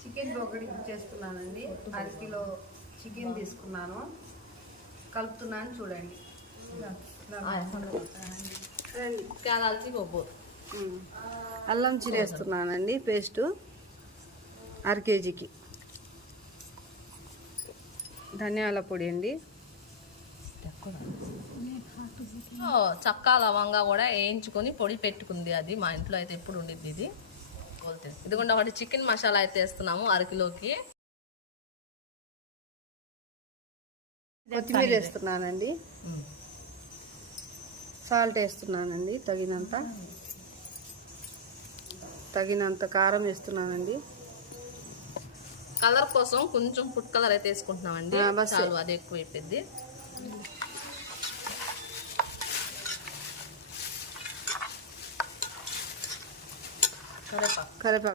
Chicken ఒకటి చేస్తున్నానండి. 1/2 kilo chicken తీసుకున్నాను, కలుపుతున్నాను చూడండి. అల్లం చిరేస్తున్నానండి పేస్టు 1/2 కేజీకి. ధనియాల పొడి అండి. చక్కా లవంగా కూడా వేయించుకొని పొడి పెట్టుకుంది. అది మా ఇంట్లో అయితే ఎప్పుడు ఉండిద్ది ఇది. ఇదిగోండి ఒకటి చికెన్ మసాలా అయితే వేస్తున్నాము 1/2 కిలోకి. కొత్తిమీర వేస్తున్నానండి. సాల్ట్ వేస్తున్నానండి తగినంత కారం వేస్తున్నానండి. కలర్ కోసం కొంచెం ఫుడ్ కలర్ అయితే వేసుకుంటున్నామండి. చాలు, అది ఎక్కువ అయిపోయింది. కరివేపాకు